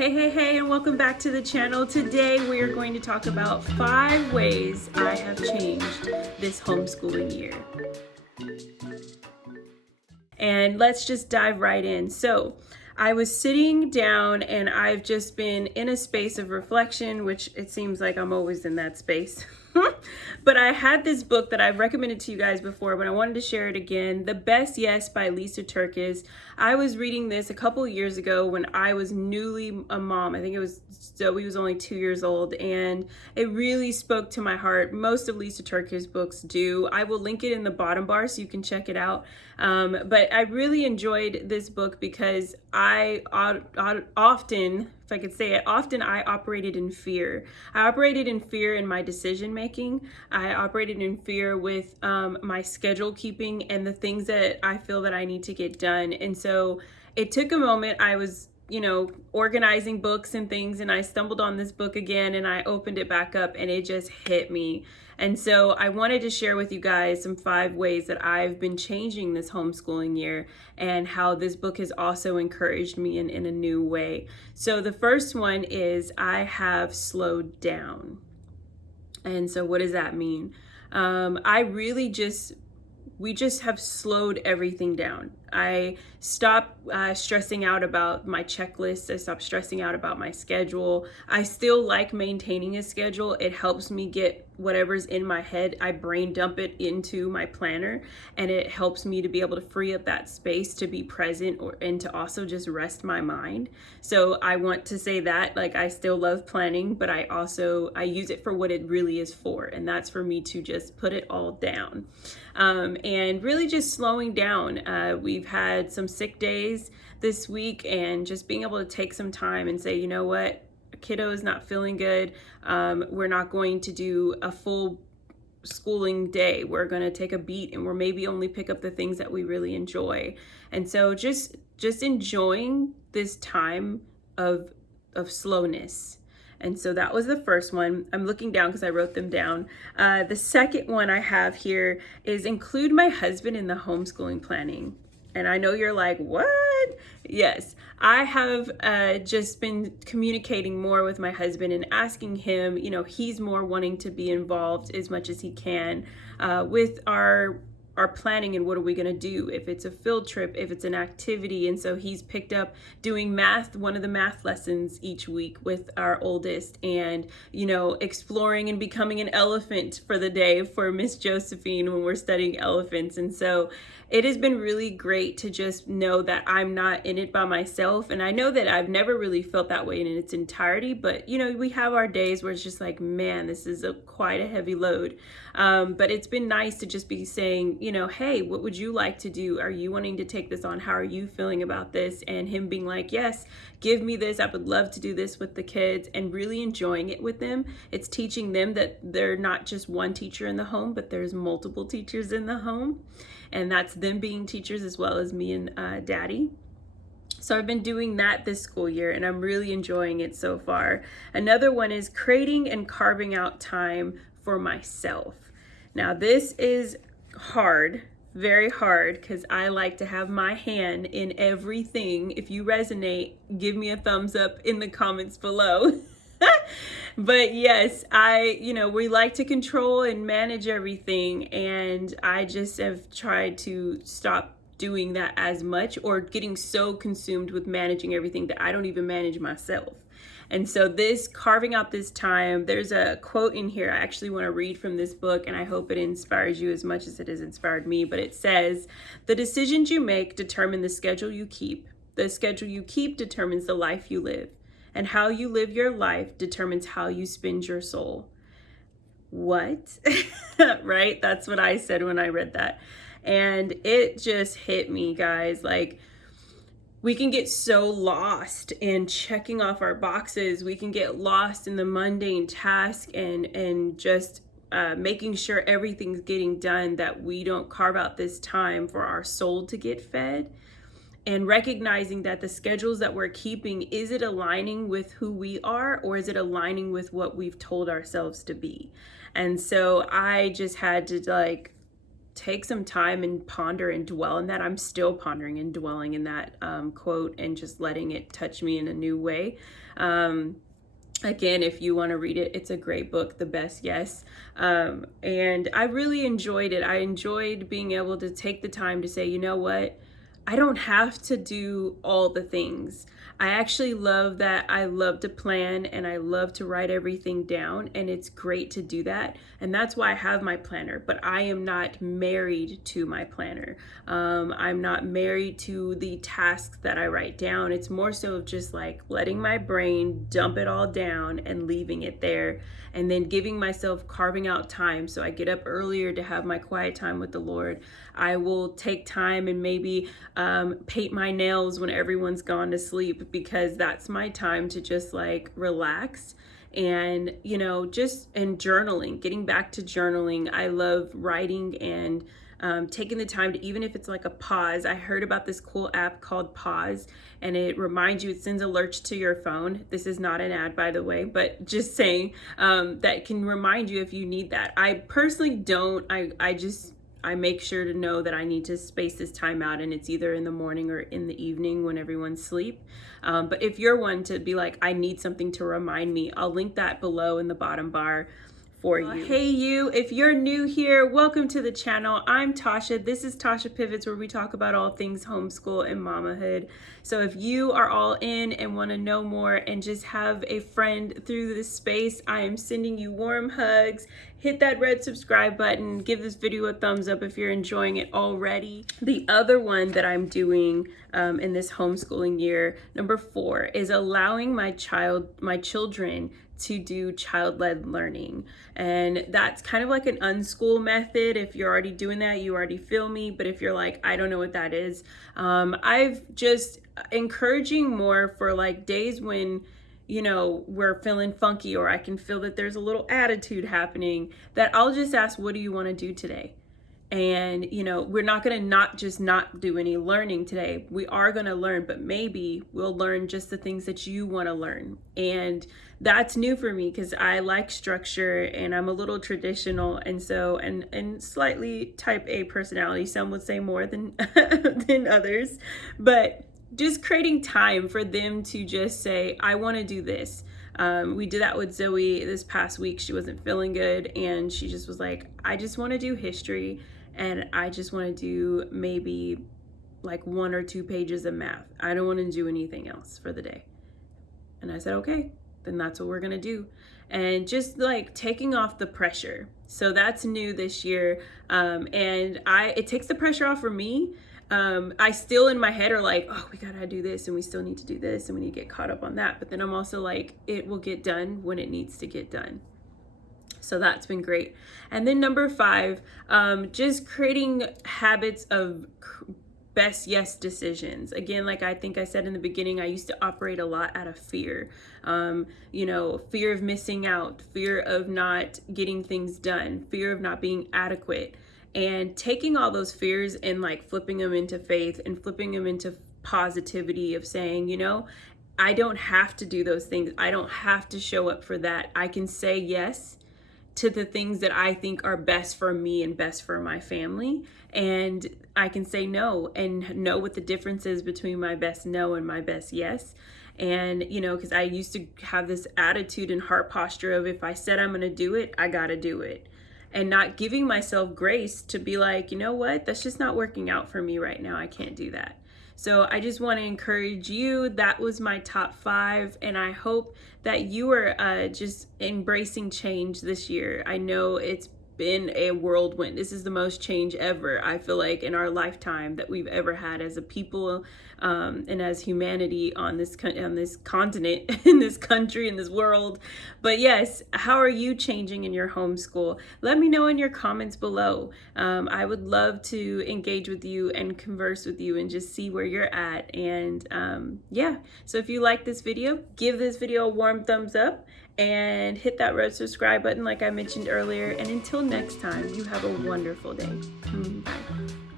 Hey, and welcome back to the channel. Today we are going to talk about 5 ways I have changed this homeschooling year. And let's just dive right in. So, I was sitting down and I've just been in a space of reflection, which it seems like I'm always in that space. But I had this book that I've recommended to you guys before, but I wanted to share it again. The Best Yes by Lisa Turkis. I was reading this a couple years ago when I was newly a mom. I think Zoe was only 2 years old, and it really spoke to my heart. Most of Lisa Turkis books do. I will link it in the bottom bar so you can check it out. But I really enjoyed this book because I often, if I could say it, often I operated in fear. I operated in fear in my decision making. I operated in fear with my schedule keeping and the things that I feel that I need to get done. And so it took a moment. I was organizing books and things, and I stumbled on this book again and I opened it back up and it just hit me. And so I wanted to share with you guys some 5 ways that I've been changing this homeschooling year and how this book has also encouraged me in a new way. So the first one is I have slowed down. And so what does that mean? We just have slowed everything down. I stopped stressing out about my checklist. I stopped stressing out about my schedule. I still like maintaining a schedule. It helps me get whatever's in my head. I brain dump it into my planner, and it helps me to be able to free up that space to be present and to also just rest my mind. So I want to say that, like, I still love planning, but I use it for what it really is for, and that's for me to just put it all down. And really just slowing down. We've had some sick days this week, and just being able to take some time and say, you know what, kiddo is not feeling good. We're not going to do a full schooling day. We're going to take a beat, and we're maybe only pick up the things that we really enjoy. And so just enjoying this time of slowness. And so that was the first one. I'm looking down because I wrote them down. The second one I have here is include my husband in the homeschooling planning. And I know you're like, what? Yes, I have just been communicating more with my husband and asking him, he's more wanting to be involved as much as he can with our planning and what are we going to do, if it's a field trip, if it's an activity. And so he's picked up doing math, one of the math lessons each week with our oldest, and exploring and becoming an elephant for the day for Miss Josephine when we're studying elephants. And so it has been really great to just know that I'm not in it by myself. And I know that I've never really felt that way in its entirety, but we have our days where it's just like, man, this is quite a heavy load. But it's been nice to just be saying, hey, what would you like to do? Are you wanting to take this on? How are you feeling about this? And him being like, yes, give me this. I would love to do this with the kids, and really enjoying it with them. It's teaching them that they're not just one teacher in the home, but there's multiple teachers in the home. And that's them being teachers as well as me and daddy. So I've been doing that this school year, and I'm really enjoying it so far. Another one is creating and carving out time for myself. Now this is hard, very hard, because I like to have my hand in everything. If you resonate, give me a thumbs up in the comments below. But yes, we like to control and manage everything, and I just have tried to stop doing that as much, or getting so consumed with managing everything that I don't even manage myself. And so this carving out this time, there's a quote in here I actually want to read from this book, and I hope it inspires you as much as it has inspired me. But it says, the decisions you make determine the schedule you keep. The schedule you keep determines the life you live. And how you live your life determines how you spend your soul. What? Right? That's what I said when I read that. And it just hit me, guys. Like, we can get so lost in checking off our boxes. We can get lost in the mundane task and just making sure everything's getting done, that we don't carve out this time for our soul to get fed. And recognizing that the schedules that we're keeping, is it aligning with who we are, or is it aligning with what we've told ourselves to be? And so I just had to take some time and ponder and dwell in that. I'm still pondering and dwelling in that quote and just letting it touch me in a new way. Again, if you want to read it, it's a great book, The Best Yes. And I really enjoyed it. I enjoyed being able to take the time to say, you know what? I don't have to do all the things. I actually love that. I love to plan and I love to write everything down, and it's great to do that. And that's why I have my planner, but I am not married to my planner. I'm not married to the tasks that I write down. It's more so of just like letting my brain dump it all down and leaving it there, and then giving myself, carving out time. So I get up earlier to have my quiet time with the Lord. I will take time and maybe paint my nails when everyone's gone to sleep, because that's my time to just like relax. And, you know, just, and journaling, getting back to journaling. I love writing and taking the time to, even if it's like a pause. I heard about this cool app called Pause, and it reminds you, it sends alerts to your phone. This is not an ad, by the way, but just saying that can remind you if you need that. I personally don't. I make sure to know that I need to space this time out, and it's either in the morning or in the evening when everyone's asleep. But if you're one to be like, I need something to remind me, I'll link that below in the bottom bar for you. Hey you, if you're new here, welcome to the channel. I'm Tasha. This is Tasha Pivots, where we talk about all things homeschool and mamahood. So if you are all in and want to know more and just have a friend through this space, I am sending you warm hugs. Hit that red subscribe button. Give this video a thumbs up if you're enjoying it already. The other one that I'm doing in this homeschooling year, number 4, is allowing my children to do child-led learning. And that's kind of like an unschool method. If you're already doing that, you already feel me. But if you're like, I don't know what that is, I've just encouraging more for like days when, you know, we're feeling funky, or I can feel that there's a little attitude happening, that I'll just ask, what do you want to do today? And, you know, we're not going to not do any learning today. We are going to learn, but maybe we'll learn just the things that you want to learn. And that's new for me, because I like structure and I'm a little traditional. And so, and slightly type A personality, some would say more than, than others, but just creating time for them to just say, I want to do this. We did that with Zoe this past week. She wasn't feeling good, and she just was like, I just want to do history, and I just want to do maybe like 1 or 2 pages of math. I don't want to do anything else for the day. And I said, okay, then that's what we're going to do. And just like taking off the pressure. So that's new this year. And it takes the pressure off for me. I still in my head are like, oh, we gotta do this, and we still need to do this, and we need to get caught up on that. But then I'm also like, it will get done when it needs to get done. So that's been great. And then number 5, just creating habits of best yes decisions. Again, like I think I said in the beginning, I used to operate a lot out of fear. You know, fear of missing out, fear of not getting things done, fear of not being adequate. And taking all those fears and like flipping them into faith and flipping them into positivity of saying, you know, I don't have to do those things. I don't have to show up for that. I can say yes to the things that I think are best for me and best for my family. And I can say no, and know what the difference is between my best no and my best yes. And, you know, because I used to have this attitude and heart posture of, if I said I'm going to do it, I got to do it. And not giving myself grace to be like, you know what, that's just not working out for me right now. I can't do that. So I just want to encourage you. That was my top 5. And I hope that you are just embracing change this year. I know it's been a whirlwind. This is the most change ever, I feel like, in our lifetime that we've ever had as a people and as humanity on this continent, in this country, in this world. But yes, how are you changing in your homeschool? Let me know in your comments below. I would love to engage with you and converse with you and just see where you're at. And yeah, so if you like this video, give this video a warm thumbs up and hit that red subscribe button like I mentioned earlier. And until next time, you have a wonderful day. Bye.